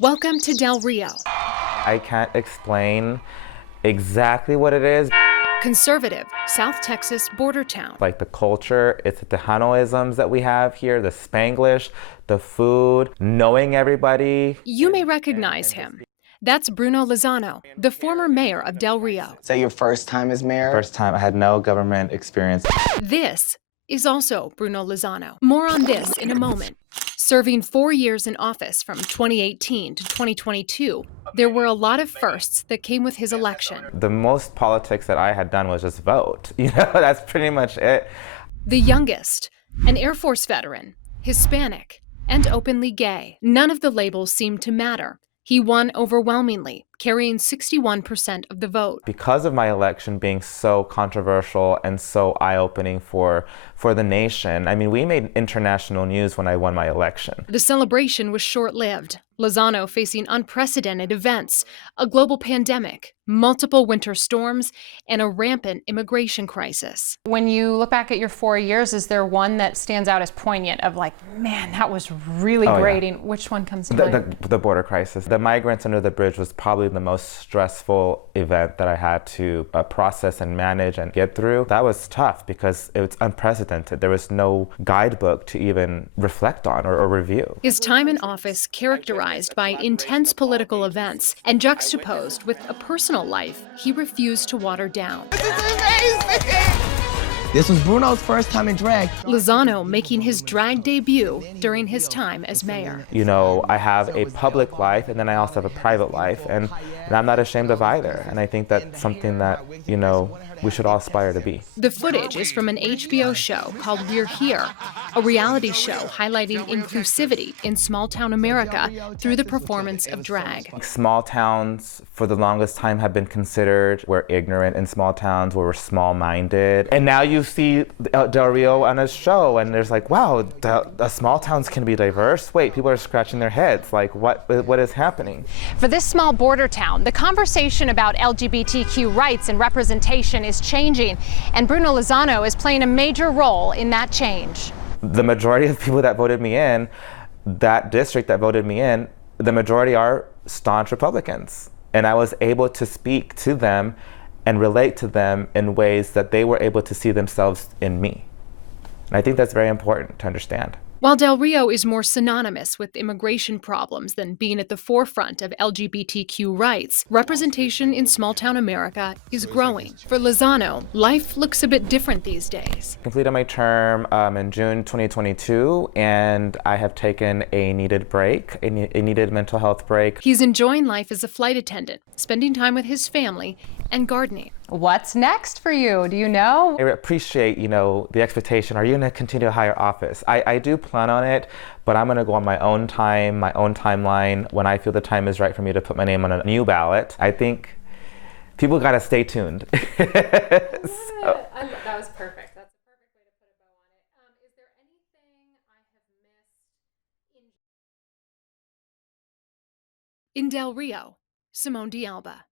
Welcome to Del Rio, I can't explain exactly what it is. conservative South Texas border town. Like the culture, it's the Tejano-isms that we have here, the Spanglish, the food, knowing everybody. You may recognize him. That's Bruno Lozano, the former mayor of Del Rio. Is that your first time as mayor? First time I had no government experience. This is also Bruno Lozano. More on this in a moment. Serving 4 years in office from 2018 to 2022, there were a lot of firsts that came with his election. The most politics that I had done was just vote. That's pretty much it. The youngest, an Air Force veteran, Hispanic, and openly gay. None of the labels seemed to matter. He won overwhelmingly, carrying 61% of the vote. Because of my election being so controversial and so eye-opening for the nation, I mean, we made international news when I won my election. The celebration was short-lived. Lozano facing unprecedented events, a global pandemic, multiple winter storms, and a rampant immigration crisis. When you look back at your 4 years, is there one that stands out as poignant of like, man, that was really grating? Yeah. Which one comes to mind? The border crisis. The migrants under the bridge was probably the most stressful event that I had to process and manage and get through. That was tough because it was unprecedented. There was no guidebook to even reflect on or review. His time in office characterized by intense political events and juxtaposed with a personal life he refused to water down. This is amazing! This was Bruno's first time in drag. Lozano making his drag debut during his time as mayor. You know, I have a public life and then I also have a private life, and I'm not ashamed of either. And I think that's something that, we should all aspire to be. The footage is from an HBO show called We're Here, a reality show highlighting inclusivity in small-town America through the performance of drag. Small towns, for the longest time, have been considered we're ignorant in small towns, where we're small-minded. And now you see Del Rio on a show, and there's like, wow, the small towns can be diverse? Wait, people are scratching their heads. Like, what is happening? For this small border town, the conversation about LGBTQ rights and representation is changing, and Bruno Lozano is playing a major role in that change. The majority of people that voted me in, that district that voted me in, the majority are staunch Republicans. And I was able to speak to them and relate to them in ways that they were able to see themselves in me. And I think that's very important to understand. While Del Rio is more synonymous with immigration problems than being at the forefront of LGBTQ rights, representation in small-town America is growing. For Lozano, life looks a bit different these days. I completed my term in June 2022, and I have taken a needed break, a needed mental health break. He's enjoying life as a flight attendant, spending time with his family, and gardening. What's next for you? Do you know? I appreciate, the expectation. Are you going to continue to hire office? I do plan on it, but I'm going to go on my own time, my own timeline, when I feel the time is right for me to put my name on a new ballot. I think people got to stay tuned. That was perfect. That's a perfect way to put a bow on it. Is there anything I have missed In Del Rio, Simone De Alba.